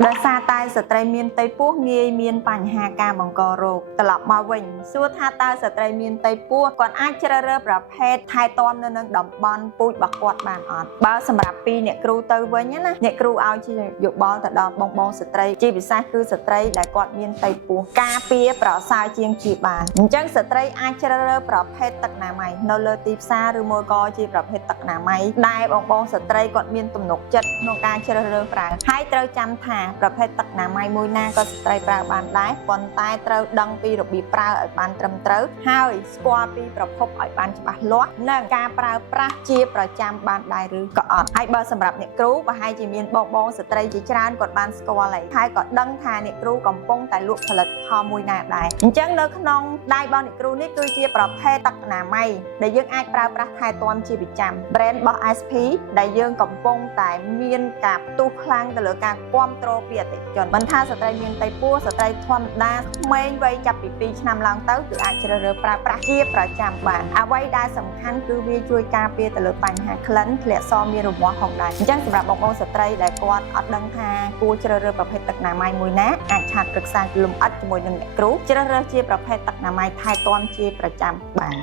ដោយសារតែស្ត្រីមានផ្ទៃពោះងាយមានបញ្ហាការបង្ករោគត្រឡប់មកវិញសួរថាតើស្ត្រីមានផ្ទៃពោះគាត់អាចជ្រើសរើសប្រភេទថែទាំនៅនឹងតំបន់ពូជរបស់គាត់បានអត់បើសម្រាប់ពីអ្នកគ្រូទៅវិញណាអ្នកគ្រូឲ្យជាយោបល់ទៅដល់បងស្ត្រីជាពិសេសគឺស្ត្រីដែលគាត់មានផ្ទៃពោះការពារប្រសើរជាងជាបានអញ្ចឹងស្ត្រីអាចជ្រើសរើសប្រភេទទឹកណាម័យនៅលើទីផ្សារឬមួយក៏ជាប្រភេទទឹកណាម័យដែលបងស្ត្រីគាត់មានទំនុកចិត្តក្នុងការជ្រើសរើសប្រើហើយត្រូវចាំថាប្រភេទទឹកណាម័យមួយណាក៏ស្ត្រីប្រើបានដែរប៉ុន្តែត្រូវដឹងពីរបៀបប្រើឲ្យបានត្រឹមត្រូវហើយស្គាល់ពីប្រភពឲ្យបានច្បាស់លាស់និងការប្រើប្រាស់ជាប្រចាំបានដែរឬក៏អត់ហើយបើសម្រាប់អ្នកគ្រូប្រហែលជាមានបងស្ត្រីជាច្រើនគាត់បានស្គាល់ហើយក៏ដឹងថាអ្នកគ្រូកំពុងតែលក់ផលិតផលមួយណាដែរអញ្ចឹងនៅក្នុងដៃរបស់អ្នកគ្រូនេះគឺជាប្រភេទទឹកណាម័យដែលយើងអាចប្រើប្រាស់ថែទាំជាប្រចាំ brand របស់ SP ដែលយើងកំពុងតែមានការផ្ទុះខ្លាំងទៅលើការគ្រប់គ្រងពីអតិថិជនមិនថាស្ត្រីមានផ្ទៃពោះស្ត្រីធម្មតាក្មេងវ័យចាប់ពី2ឆ្នាំឡើងទៅគឺអាចជ្រើសរើសប្រើប្រាស់ជាប្រចាំបានអ្វីដែលសំខាន់គឺវាជួយការពារទៅលើបញ្ហាក្លិនធ្លាក់សមានរមាស់ផងដែរអញ្ចឹងសម្រាប់បងស្ត្រីដែលគាត់អត់ដឹងថាគួរជ្រើសរើសប្រភេទទឹកណាម័យមួយណាអាចឆាតប្រឹក្សាលំអិតជាមួយនឹងអ្នកគ្រូជ្រើសរើសជាប្រភេទទឹកណាម័យថែទាំជាប្រចាំបាន